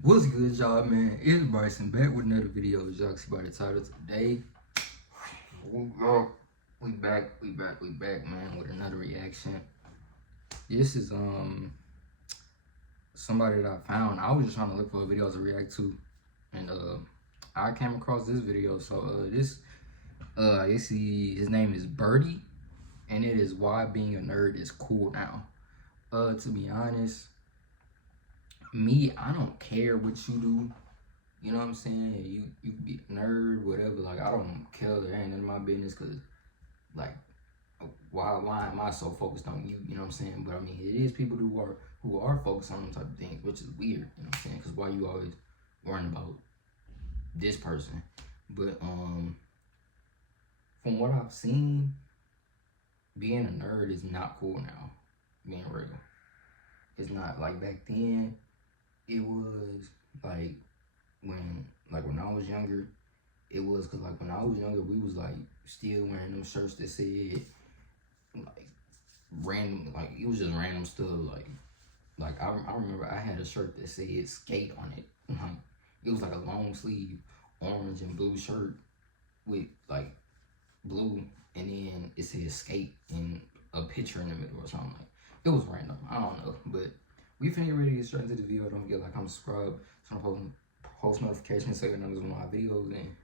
What's good, y'all, man? It's Bryson back with another video. As y'all can see by the title today. We back, man, with another reaction. This is somebody that I found. I was just trying to look for a video to react to, and I came across this video. So his name is Burdie, and it is why being a nerd is cool now. To be honest, me, I don't care what you do. You know what I'm saying? You can be a nerd, whatever. Like, I don't care. It ain't none of my business. Cause like, why am I so focused on you? You know what I'm saying? But I mean, it is people who are focused on them type of things, which is weird. You know what I'm saying? Cause why you always worrying about this person? But from what I've seen, being a nerd is not cool now. Being real, it's not like back then. It was like when I was younger, it was because like when I was younger, we was like still wearing them shirts that said like random, like it was just random stuff. Like I remember I had a shirt that said skate on it. Like it was like a long sleeve orange and blue shirt with like blue, and then it said skate and a picture in the middle or something. Like it was random. I don't know, but we finna get ready to get straight into the video. Don't forget, like, comment, subscribe, turn on post notifications so you know when my videos, and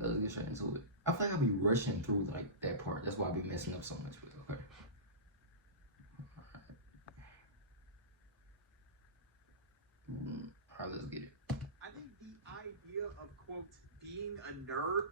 let's get straight into it. I feel like I'll be rushing through like that part. That's why I be messing up so much with it. Okay. Alright, let's get it. I think the idea of, quote, being a nerd.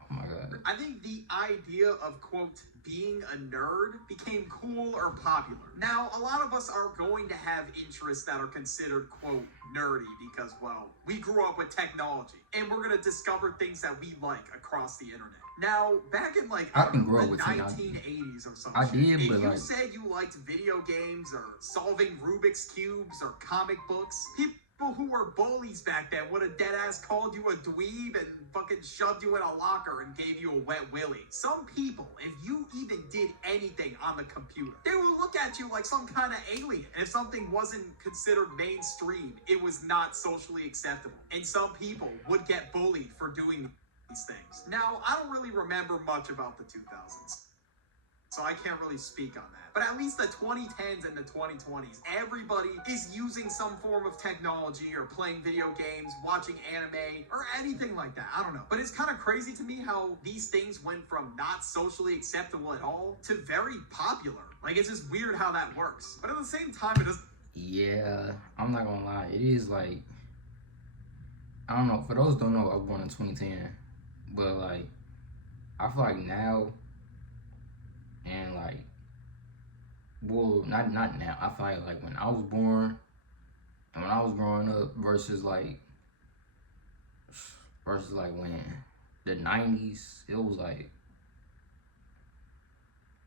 Oh my god. I think the idea of, quote, being a nerd became cool or popular. Now, a lot of us are going to have interests that are considered, quote, nerdy because, well, we grew up with technology and we're going to discover things that we like across the internet. Now, back in like I didn't grow up the with 1980s or something, I did, if but you like, said you liked video games or solving Rubik's Cubes or comic books, people who were bullies back then would have dead-ass called you a dweeb and fucking shoved you in a locker and gave you a wet willy. Some people, if you even did anything on the computer, they would look at you like some kind of alien. And if something wasn't considered mainstream, it was not socially acceptable. And some people would get bullied for doing these things. Now, I don't really remember much about the 2000s, so I can't really speak on that. But at least the 2010s and the 2020s, everybody is using some form of technology or playing video games, watching anime, or anything like that. I don't know. But it's kind of crazy to me how these things went from not socially acceptable at all to very popular. Like, it's just weird how that works. But at the same time, it doesn't... Yeah, I'm not gonna lie. It is like, I don't know. For those who don't know, I was born in 2010. But like, I feel like now, and like, well, not now. I feel like when I was born and when I was growing up versus like when the 90s, it was like,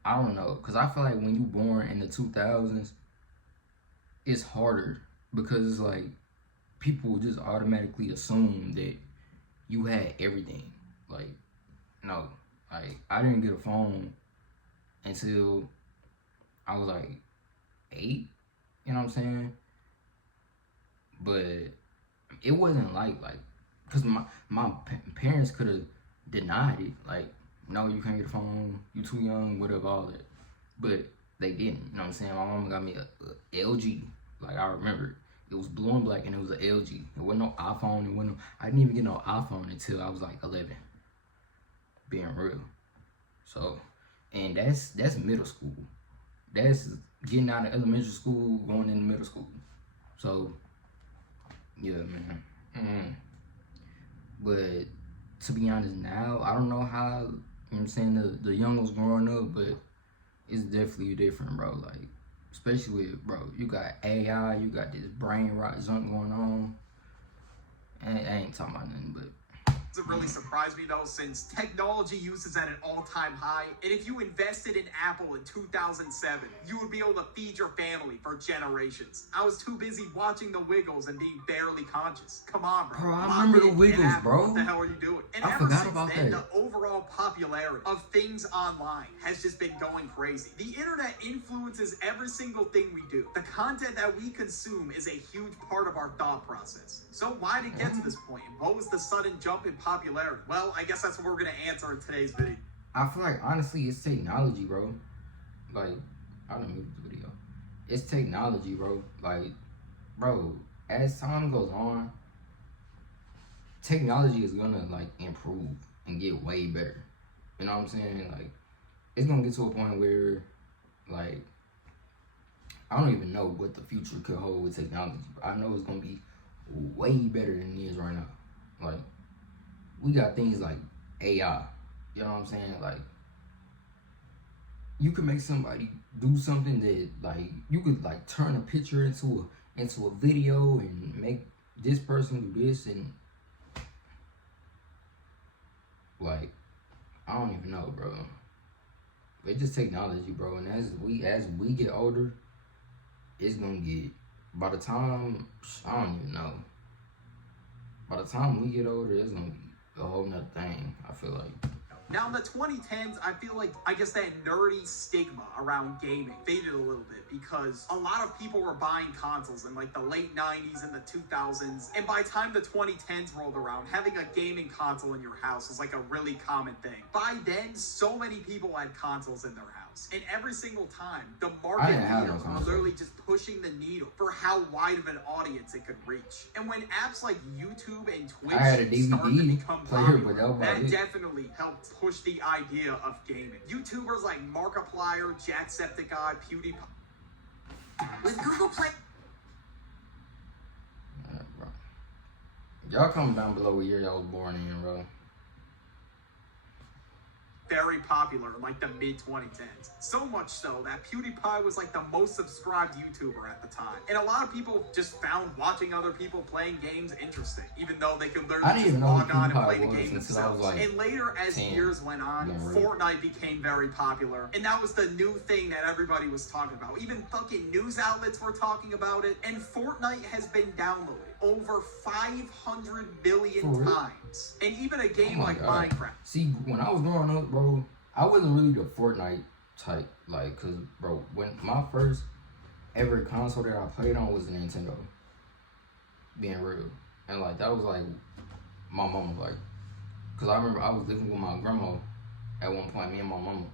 I don't know, because I feel like when you born in the 2000s, it's harder because it's like people just automatically assume that you had everything. Like, no, like I didn't get a phone until I was like 8, you know what I'm saying? But it wasn't like, cause my parents could have denied it. Like, no, you can't get a phone, you too young, whatever, all that. But they didn't, you know what I'm saying? My mom got me a LG. Like, I remember it was blue and black and it was an LG. It wasn't no iPhone. I didn't even get no iPhone until I was like 11. Being real. So, and that's middle school. That's getting out of elementary school, going into middle school. So, yeah, man. But to be honest, now I don't know how, you know what I'm saying, the young ones growing up, but it's definitely different, bro. Like, especially with, bro, you got AI, you got this brain rot junk going on. I ain't talking about nothing, but Doesn't really surprise me though, since technology use is at an all-time high, and if you invested in Apple in 2007, you would be able to feed your family for generations. I was too busy watching the Wiggles and being barely conscious. Come on, bro. Bro, I remember the Wiggles, bro. What the hell are you doing? And I ever forgot since about then, that. the overall popularity of things online has just been going crazy. The internet influences every single thing we do. The content that we consume is a huge part of our thought process. So why did it get to this point? What was the sudden jump in popularity? Well, I guess that's what we're gonna answer in today's video. I feel like honestly it's technology, bro. Like, I don't mute the video. It's technology, bro. Like, bro, as time goes on, technology is gonna like improve and get way better. You know what I'm saying? Like, it's gonna get to a point where, like, I don't even know what the future could hold with technology. But I know it's gonna be way better than it is right now. Like, we got things like AI. You know what I'm saying? Like, you can make somebody do something that, like, you could like turn a picture into a video and make this person do this, and like, I don't even know, bro. It's just technology, bro. And as we get older, it's gonna get, by the time, I don't even know. By the time we get older, it's gonna be a whole nother thing, I feel like. Now in the 2010s, I feel like, I guess that nerdy stigma around gaming faded a little bit because a lot of people were buying consoles in like the late 90s and the 2000s. And by the time the 2010s rolled around, having a gaming console in your house was like a really common thing. By then, so many people had consoles in their house. And every single time, the market leaders were literally just pushing the needle for how wide of an audience it could reach. And when apps like YouTube and Twitch started to become popular, that definitely helped push the idea of gaming. YouTubers like Markiplier, Jacksepticeye, PewDiePie. With Google Play. Y'all comment down below what year y'all was born in, bro. Very popular in like the mid 2010s. So much so that PewDiePie was like the most subscribed YouTuber at the time. And a lot of people just found watching other people playing games interesting, even though they could literally just log on and play the game themselves. Like, and later, as years went on, Fortnite became very popular. And that was the new thing that everybody was talking about. Even fucking news outlets were talking about it. And Fortnite has been downloaded over 500 billion times. And even a game like Minecraft. See, when I was growing up, bro, I wasn't really the Fortnite type. Like, cause, bro, when my first ever console that I played on was a Nintendo. Being real. And, like, that was, like, my mama, like, cause I remember I was living with my grandma at one point, me and my mama.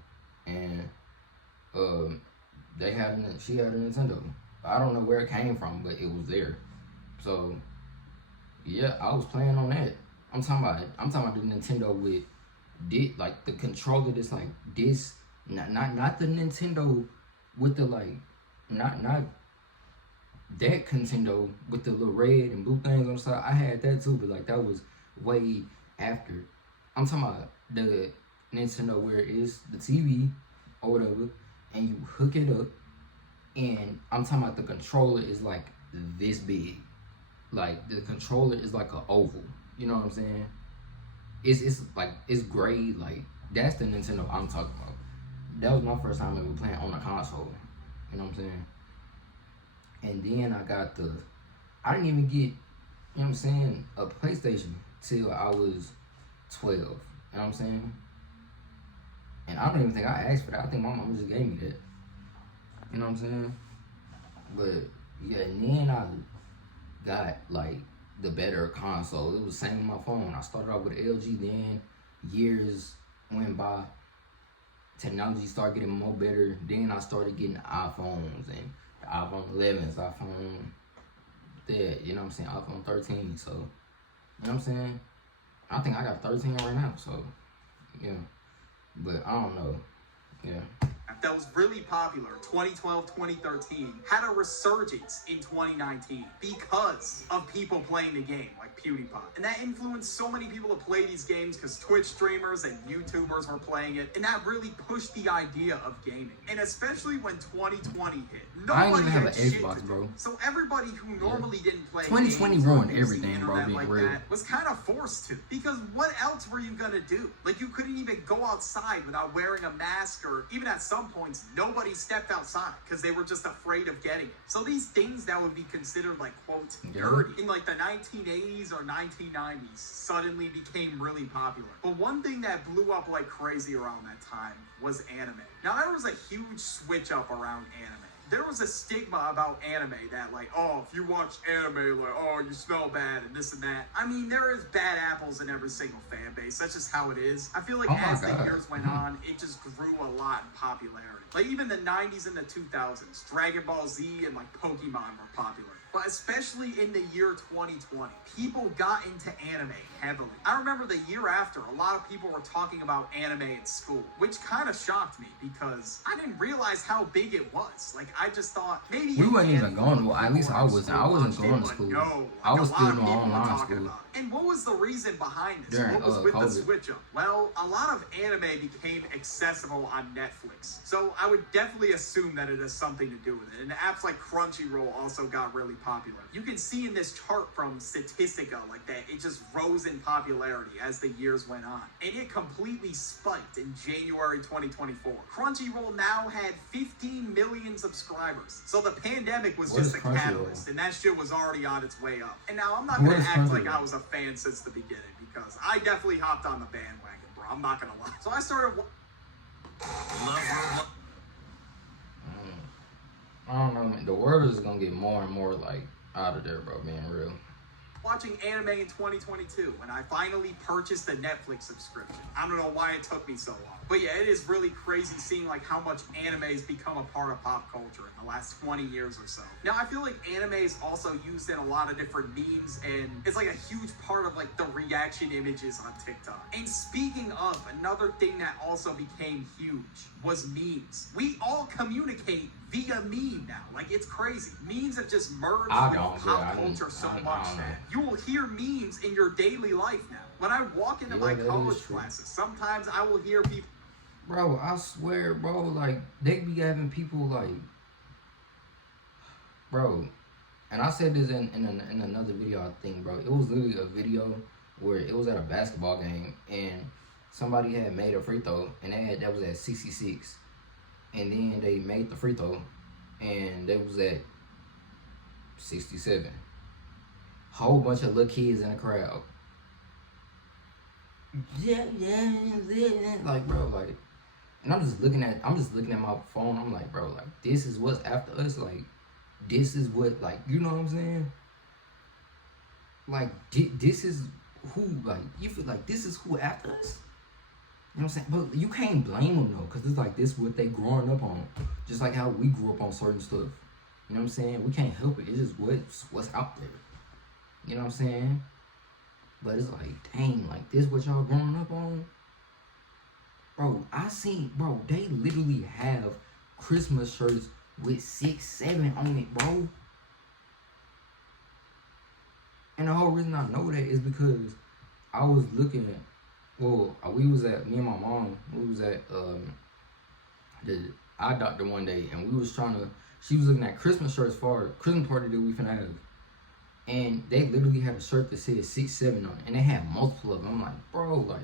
And, she had a Nintendo. I don't know where it came from, but it was there. So, yeah, I was playing on that. I'm talking about the Nintendo with like the controller that's like this, not the Nintendo with the like, not that Nintendo with the little red and blue things on the side. I had that too, but like that was way after. I'm talking about the Nintendo where it is the TV or whatever, and you hook it up, and I'm talking about the controller is like this big. Like, the controller is like an oval. You know what I'm saying? It's like, it's gray. Like, that's the Nintendo I'm talking about. That was my first time ever playing on a console. You know what I'm saying? And then I didn't even get, you know what I'm saying, a PlayStation till I was 12. You know what I'm saying? And I don't even think I asked for that. I think my mom just gave me that. You know what I'm saying? But, yeah, and then I got like the better console. It was the same with my phone. I started off with LG, then years went by, technology started getting more better. Then I started getting iPhones and the iPhone 11s, iPhone that, you know what I'm saying, iPhone 13. So, you know what I'm saying? I think I got 13 right now, so yeah. But I don't know. Yeah. that was really popular 2012, 2013 had a resurgence in 2019 because of people playing the game like PewDiePie. And that influenced so many people to play these games because Twitch streamers and YouTubers were playing it. And that really pushed the idea of gaming. And especially when 2020 hit. I ain't Nobody even have had an shit Xbox, to do. bro. So everybody who normally didn't play 2020 games or ruined use the everything, bro, internet being like real. that was kind of forced to. Because what else were you gonna do? Like, you couldn't even go outside without wearing a mask, or even at some points, nobody stepped outside because they were just afraid of getting it. So these things that would be considered like, quote, dirty in like the 1980s or 1990s suddenly became really popular. But one thing that blew up like crazy around that time was anime. Now, there was a huge switch up around anime. There was a stigma about anime that, like, oh, if you watch anime, like, oh, you smell bad and this and that. I mean, there is bad apples in every single fan base. That's just how it is. I feel like as the years went on, it just grew a lot in popularity. Like, even the 90s and the 2000s, Dragon Ball Z and, like, Pokemon were popular. But especially in the year 2020, people got into anime heavily. I remember the year after, a lot of people were talking about anime in school, which kind of shocked me because I didn't realize how big it was. Like, I just thought maybe we wasn't even going. Well, at least I wasn't. I wasn't going to school. No, I was still doing online school. And what was the reason behind this? During, what was with COVID. the switch up? Well, a lot of anime became accessible on Netflix. So I would definitely assume that it has something to do with it. And apps like Crunchyroll also got really popular. You can see in this chart from Statistica like that, it just rose in popularity as the years went on. And it completely spiked in January 2024. Crunchyroll now had 15 million subscribers. So the pandemic was just a catalyst, and that shit was already on its way up. And now I'm not going to act like I was a fan since the beginning, because I definitely hopped on the bandwagon, bro. I'm not going to lie. So I started... I don't know, man. The world is gonna get more and more like out of there, bro, being real. Watching anime in 2022 when I finally purchased a Netflix subscription. I don't know why it took me so long. But yeah, it is really crazy seeing like how much anime has become a part of pop culture in the last 20 years or so. Now, I feel like anime is also used in a lot of different memes, and it's like a huge part of like the reaction images on TikTok. And speaking of, another thing that also became huge was memes. We all communicate via meme now. Like, it's crazy. Memes have just merged with pop culture so much that you will hear memes in your daily life now. When I walk into my college classes, sometimes I will hear people... Bro, I swear, bro, like, they be having people, like... Bro, and I said this in another video, I think, bro. It was literally a video where it was at a basketball game, and somebody had made a free throw, and that was at 66. And then they made the free throw, and they was at 67. Whole bunch of little kids in the crowd. Yeah, like, bro, like, and I'm just looking at my phone. I'm like, bro, like, this is what's after us. Like, this is what, like, you know what I'm saying? Like, this is who, like, you feel like this is who after us. You know what I'm saying? But you can't blame them, though, because it's like this is what they growing up on. Just like how we grew up on certain stuff. You know what I'm saying? We can't help it. It's just what's out there. You know what I'm saying? But it's like, dang, like, this what y'all growing up on? Bro, they literally have Christmas shirts with 6, 7 on it, bro. And the whole reason I know that is because I was looking at, well, me and my mom, we was at the eye doctor one day, and we was she was looking at Christmas shirts for a Christmas party that we finna have. And they literally had a shirt that said 6, 7 on it, and they had multiple of them. I'm like, bro, like...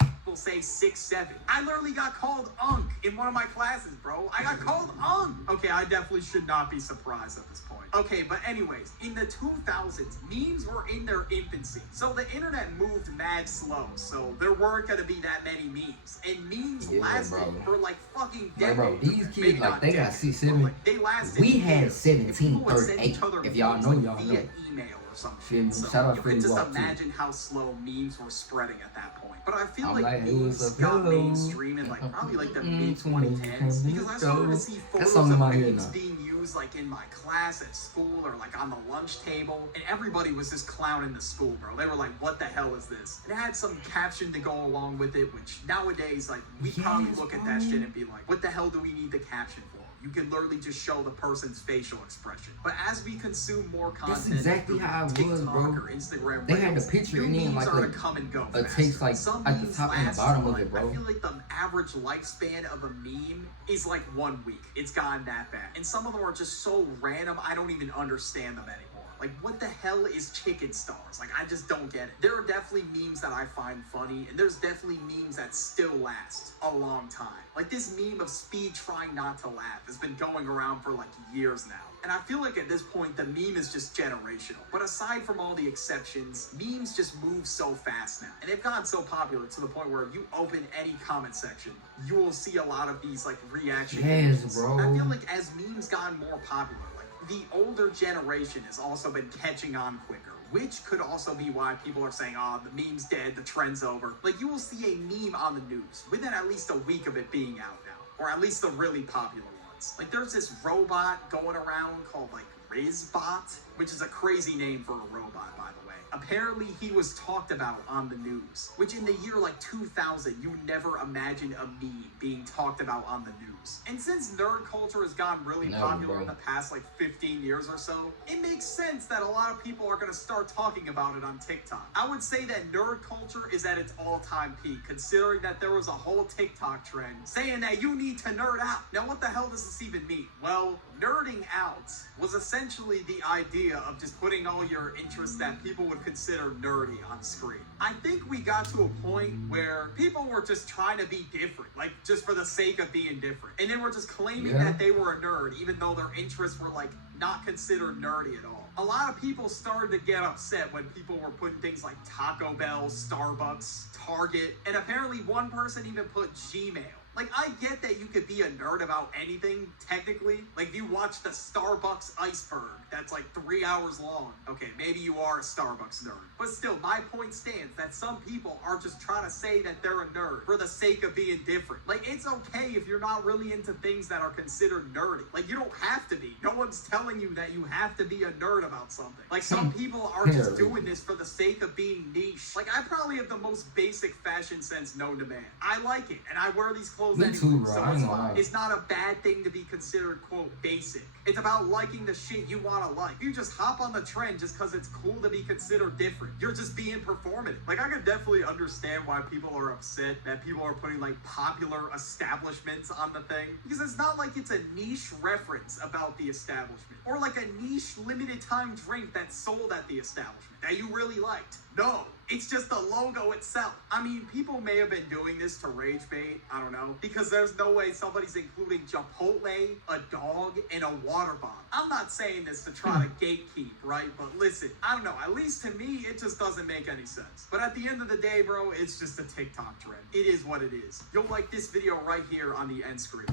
People say 6, 7. I literally got called Unk in one of my classes, bro. I got called Unk. Okay, I definitely should not be surprised at this point. Okay, but anyways, in the 2000s, memes were in their infancy. So the internet moved mad slow, so there weren't gonna be that many memes. And memes lasted for like fucking decades. Bro, these kids, like, they got 6, 7. Like, they lasted we had years. 17, 38. If y'all know, y'all know. Email or some Feel shit. me? So Shout out you can Philly just Walk, too. imagine how slow memes were spreading at that point. But I feel I'm like like, it was memes a got pillow. mainstream in like probably like the mid To me, 2010s because I started to see that photos song in of my head memes now. being used like in my class at school or like on the lunch table, and everybody was just clowning the school, bro. They were like, "What the hell is this?" And it had some caption to go along with it, which nowadays like we probably look at that shit and be like, "What the hell do we need the caption for?" You can literally just show the person's facial expression. But as we consume more content, That's exactly how it was, bro. or Instagram, They had the picture new and then memes like are to come and go. a text like Some at the memes top and the last bottom of months. it, bro. I feel like the average lifespan of a meme is like 1 week. It's gotten that bad, and some of them are just so random. I don't even understand them anymore. Like, what the hell is chicken stars? Like, I just don't get it. There are definitely memes that I find funny, and there's definitely memes that still last a long time. Like, this meme of Speed trying not to laugh has been going around for, like, years now. And I feel like at this point, the meme is just generational. But aside from all the exceptions, memes just move so fast now. And they've gotten so popular to the point where if you open any comment section, you will see a lot of these, like, reaction Yes, bro. I feel like as memes gotten more popular, the older generation has also been catching on quicker, which could also be why people are saying, oh, the meme's dead, the trend's over. Like, you will see a meme on the news within at least a week of it being out now, or at least the really popular ones. Like, there's this robot going around called, like, Rizbot, which is a crazy name for a robot, by the way. Apparently, he was talked about on the news, which in the year, like, 2000, you never imagine a meme being talked about on the news. And since nerd culture has gotten really popular in the past, like, 15 years or so, it makes sense that a lot of people are going to start talking about it on TikTok. I would say that nerd culture is at its all-time peak, considering that there was a whole TikTok trend saying that you need to nerd out. Now, what the hell does this even mean? Well, nerding out was essentially the idea of just putting all your interests that people would consider nerdy on screen. I think we got to a point where people were just trying to be different, like just for the sake of being different. And they were just claiming that they were a nerd, even though their interests were like not considered nerdy at all. A lot of people started to get upset when people were putting things like Taco Bell, Starbucks, Target, and apparently one person even put Gmail. Like, I get that you could be a nerd about anything, technically. Like, if you watch the Starbucks iceberg, that's like 3 hours long. Okay, maybe you are a Starbucks nerd. But still, my point stands that some people are just trying to say that they're a nerd for the sake of being different. Like, it's okay if you're not really into things that are considered nerdy. Like, you don't have to be. No one's telling you that you have to be a nerd about something. Like, some people are just doing this for the sake of being niche. Like, I probably have the most basic fashion sense known to man. I like it, and I wear these clothes anyway, too, bro. so it's fine. It's not a bad thing to be considered, quote, basic. It's about liking the shit you want to like. If you just hop on the trend just because it's cool to be considered different, you're just being performative. Like, I could definitely understand why people are upset that people are putting, like, popular establishments on the thing. Because it's not like it's a niche reference about the establishment. Or, like, a niche limited time drink that's sold at the establishment that you really liked. No. It's just the logo itself. I mean, people may have been doing this to rage bait, I don't know, because there's no way somebody's including Chipotle, a dog, and a water bottle. I'm not saying this to try to gatekeep, right? But listen, I don't know, at least to me, it just doesn't make any sense. But at the end of the day, bro, it's just a TikTok trend. It is what it is. You'll like this video right here on the end screen.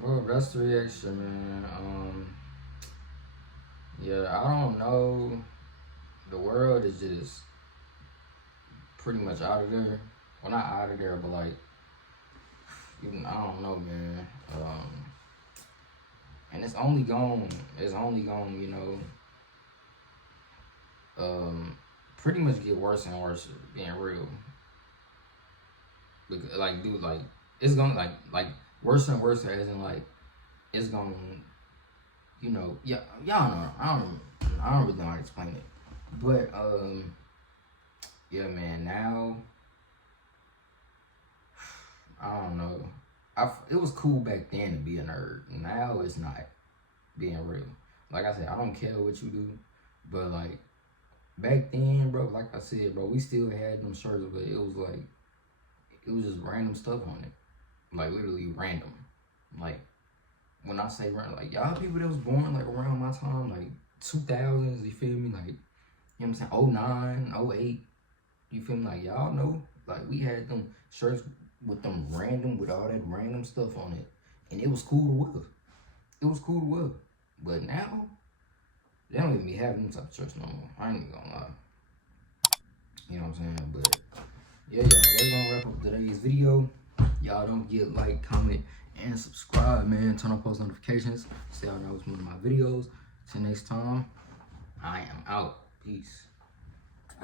Well, that's the reaction, man. Yeah, I don't know. The world is just pretty much out of there. Well, not out of there, but like, even, I don't know, man. And it's only gone, you know, pretty much get worse and worse, being real. Because, like, dude, like, it's gonna, like, worse and worse, as in, like, it's gonna, you know, yeah, y'all know, I don't really know how to explain it. But, yeah, man, now, I don't know. It was cool back then to be a nerd. Now it's not, being real. Like I said, I don't care what you do, but, like, back then, bro, like I said, bro, we still had them shirts, but it was, like, it was just random stuff on it. Like, literally random. Like, when I say random, like, y'all people that was born, like, around my time, like, 2000s, you feel me? Like, you know what I'm saying, 09, 08, you feel me? Like, y'all know, like, we had them shirts with them random, with all that random stuff on it, and it was cool to wear. It was cool to wear. But now, They don't even be having them type of church no more. I ain't even gonna lie. You know what I'm saying? But yeah, y'all, that's gonna wrap up today's video. Y'all don't forget like, comment, and subscribe, man. Turn on post notifications so y'all know it's one of my videos. Till next time, I am out. Peace.